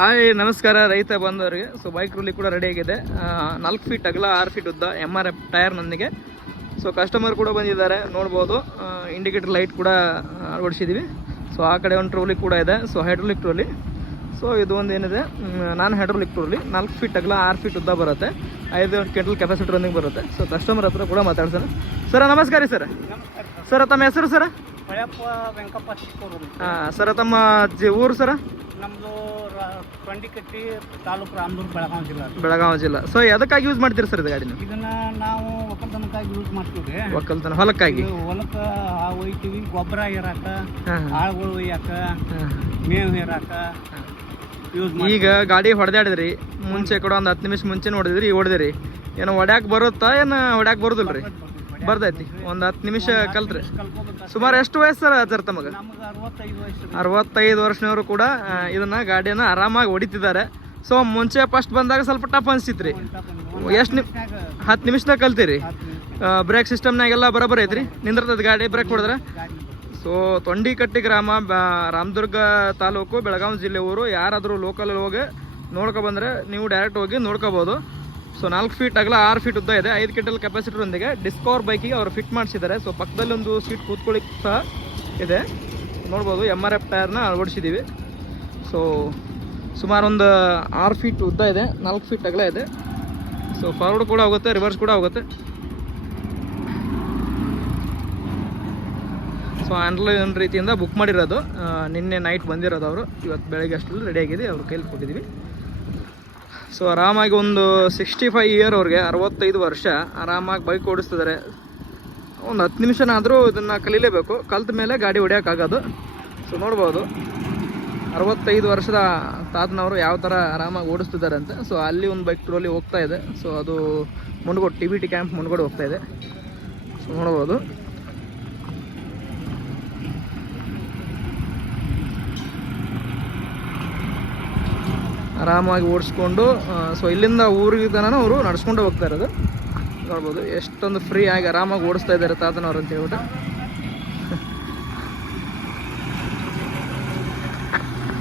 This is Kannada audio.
ಹಾಯ್ ನಮಸ್ಕಾರ ರೈತ ಬಂದವರಿಗೆ. ಸೊ ಬೈಕ್ ರೂಲಿ ಕೂಡ ರೆಡಿ ಆಗಿದೆ. 4 ಫೀಟ್ ಅಗಲ 6 ಫೀಟ್ ಉದ್ದ MRF ಟೈರ್ನೊಂದಿಗೆ. ಸೊ ಕಸ್ಟಮರ್ ಕೂಡ ಬಂದಿದ್ದಾರೆ, ನೋಡ್ಬೋದು. ಇಂಡಿಕೇಟರ್ ಲೈಟ್ ಕೂಡ ಅಳವಡಿಸಿದ್ದೀವಿ. ಸೊ ಆ ಕಡೆ ಒಂದು ಟ್ರೋಲಿ ಕೂಡ ಇದೆ. So hydraulic trolley. ಸೊ ಇದು ಒಂದು ಏನಿದೆ, ನಾನು ಹೈಡ್ರೋಲಿಕ್ ಟ್ರೋಲಿ 4 ಫೀಟ್ ಅಗಲ 6 ಫೀಟ್ ಉದ್ದ ಬರುತ್ತೆ. 5 ಕ್ವಿಂಟಲ್ ಕೆಪಾಸಿಟರ್ ಒಂದಿಗೆ ಬರುತ್ತೆ. ಸೊ ಕಸ್ಟಮರ್ ಹತ್ರ ಕೂಡ ಮಾತಾಡ್ಸೋಣ. ಸರ್ ನಮಸ್ಕಾರ ರೀ. ಸರ್ ತಮ್ಮ ಹೆಸರು ಸರ್? ಹಾಂ ಸರ್, ತಮ್ಮ ಊರು ಸರ? ನಮ್ಮದು ಕೊಂಡಿಕಟ್ಟಿ ತಾಲೂಕು ರಾಮದುರ್ಗ, ಬೆಳಗಾವಿ ಜಿಲ್ಲಾ. ಸೊ ಎದಕ್ಕಾಗಿ ಯೂಸ್ ಮಾಡ್ತೀರಿ ಸರ್ ಇದು ಗಾಡಿನ? ಇದನ್ನ ನಾವು ಒಕ್ಕಲ್ತನಕ್ಕಾಗಿ ಯೂಸ್ ಮಾಡ್ತೀವಿ. ಒಕ್ಕಲ್ತನ ಹೊಲಕ್ಕಾಗಿ? ಹೊಲಕ್ಕೆ ಒಯ್ತೀವಿ, ಗೊಬ್ಬರ ಹೇರಾಕ, ಆಳುಗಳು ಒಯ್ಯಾಕ, ಮೇವು ಹೇರಾಕ ಯೂಸ್. ಈಗ ಗಾಡಿ ಹೊಡೆದಾಡಿದ್ರಿ, ಮುಂಚೆ ಕೂಡ ಒಂದು 10 ನಿಮಿಷ ಮುಂಚೆ ನೋಡಿದ್ರಿ, ಹೊಡೆದಿರಿ. ಏನೋ ಹೊಡ್ಯಾಕೆ ಬರುತ್ತಾ, ಏನು ಹೊಡ್ಯಾಕೆ ಬರೋದಿಲ್ಲ ರೀ? ಬರ್ತೈತಿ. ಒಂದು 10 ನಿಮಿಷ ಕಲ್ತ್ರಿ. ಸುಮಾರು ಎಷ್ಟು ವಯಸ್ಸು ಸರ್ ತಮಗೆ? 65 ವರ್ಷನವರು ಕೂಡ ಇದನ್ನ ಗಾಡಿಯನ್ನು ಆರಾಮಾಗಿ ಹೊಡಿತಿದ್ದಾರೆ. ಸೊ ಮುಂಚೆ ಫಸ್ಟ್ ಬಂದಾಗ ಸ್ವಲ್ಪ ಟಫ್ ಅನಿಸ್ತಿತ್ತು. ಎಷ್ಟು 10 ನಿಮಿಷದಾಗ ಕಲ್ತೀರಿ? ಬ್ರೇಕ್ ಸಿಸ್ಟಮ್ನಾಗೆಲ್ಲ ಬರೋಬ್ಬರ ಐತ್ರಿ? ನಿಂದಿರ್ತದೆ ಗಾಡಿ ಬ್ರೇಕ್ ಹೊಡೆದ್ರೆ? ಸೊ ತೊಂಡಿಕಟ್ಟಿ ಗ್ರಾಮ, ರಾಮದುರ್ಗ ತಾಲೂಕು, ಬೆಳಗಾವಿ ಜಿಲ್ಲೆ ಊರು. ಯಾರಾದರೂ ಲೋಕಲಲ್ಲಿ ಹೋಗಿ ನೋಡ್ಕೊಬಂದರೆ ನೀವು ಡೈರೆಕ್ಟ್ ಹೋಗಿ ನೋಡ್ಕೋಬೋದು. ಸೊ 4 ಫೀಟ್ ಅಗಲ 6 ಫೀಟ್ ಉದ್ದ ಇದೆ. 5 ಕ್ವಿಂಟಲ್ ಕೆಪಾಸಿಟರ್ ಒಂದಿಗೆ ಡಿಸ್ಕವರ್ ಬೈಕಿಗೆ ಅವರು ಫಿಟ್ ಮಾಡಿಸಿದ್ದಾರೆ. ಸೊ ಪಕ್ಕದಲ್ಲಿ ಒಂದು ಸೀಟ್ ಕೂತ್ಕೊಳ್ಳಿಕ್ಕೆ ಸಹ ಇದೆ, ನೋಡ್ಬೋದು. MRF ಟೈರ್ನ ಅಳವಡಿಸಿದ್ದೀವಿ. ಸೊ ಸುಮಾರು ಒಂದು 6 ಫೀಟ್ ಉದ್ದ ಇದೆ, 4 ಫೀಟ್ ಅಗಲ ಇದೆ. ಸೊ ಫಾರ್ವರ್ಡ್ ಕೂಡ ಹೋಗುತ್ತೆ, ರಿವರ್ಸ್ ಕೂಡ ಹೋಗುತ್ತೆ. ಸೊ ಆನ್ಲೈನ್ ರೀತಿಯಿಂದ ಬುಕ್ ಮಾಡಿರೋದು, ನಿನ್ನೆ ನೈಟ್ ಬಂದಿರೋದು ಅವರು. ಇವತ್ತು ಬೆಳಗ್ಗೆ ಅಷ್ಟರಲ್ಲಿ ರೆಡಿಯಾಗಿದೆ, ಅವ್ರ ಕೈಲಿ ಕೊಟ್ಟಿದ್ದೀವಿ. ಸೊ ಆರಾಮಾಗಿ ಒಂದು 65 ಇಯರ್ ಅವ್ರಿಗೆ, 65 ವರ್ಷ ಆರಾಮಾಗಿ ಬೈಕ್ ಓಡಿಸ್ತಿದ್ದಾರೆ. ಒಂದು 10 ನಿಮಿಷನಾದರೂ ಇದನ್ನು ಕಲೀಲೇಬೇಕು, ಕಲ್ತ ಮೇಲೆ ಗಾಡಿ ಹೊಡ್ಯೋಕ್ಕಾಗೋದು. ಸೊ ನೋಡ್ಬೋದು 65 ವರ್ಷದ ತಾತನವರು ಯಾವ ಥರ ಆರಾಮಾಗಿ ಓಡಿಸ್ತಿದ್ದಾರೆ ಅಂತ. ಸೊ ಅಲ್ಲಿ ಒಂದು ಬೈಕ್ ಟ್ರೋಲಿ ಹೋಗ್ತಾ ಇದೆ. ಸೊ ಅದು ಮುಂಡ್ಗೋಡು TBT ಕ್ಯಾಂಪ್ ಮುಂಡ್ಗೋಡು ಹೋಗ್ತಾ ಇದೆ. ಸೊ ನೋಡ್ಬೋದು. ಆರಾಮಾಗಿ ಓಡಿಸ್ಕೊಂಡು, ಸೊ ಇಲ್ಲಿಂದ ಊರಿಗೆ ತನಕ ಅವರು ನಡ್ಸ್ಕೊಂಡು ಹೋಗ್ತಾ ಇರೋದು. ನೋಡ್ಬೋದು ಎಷ್ಟೊಂದು ಫ್ರೀ ಆಗಿ ಆರಾಮಾಗಿ ಓಡಿಸ್ತಾ ಇದ್ದಾರೆ ತಾತನವ್ರು ಅಂತ ಹೇಳ್ಬಿಟ್ಟು.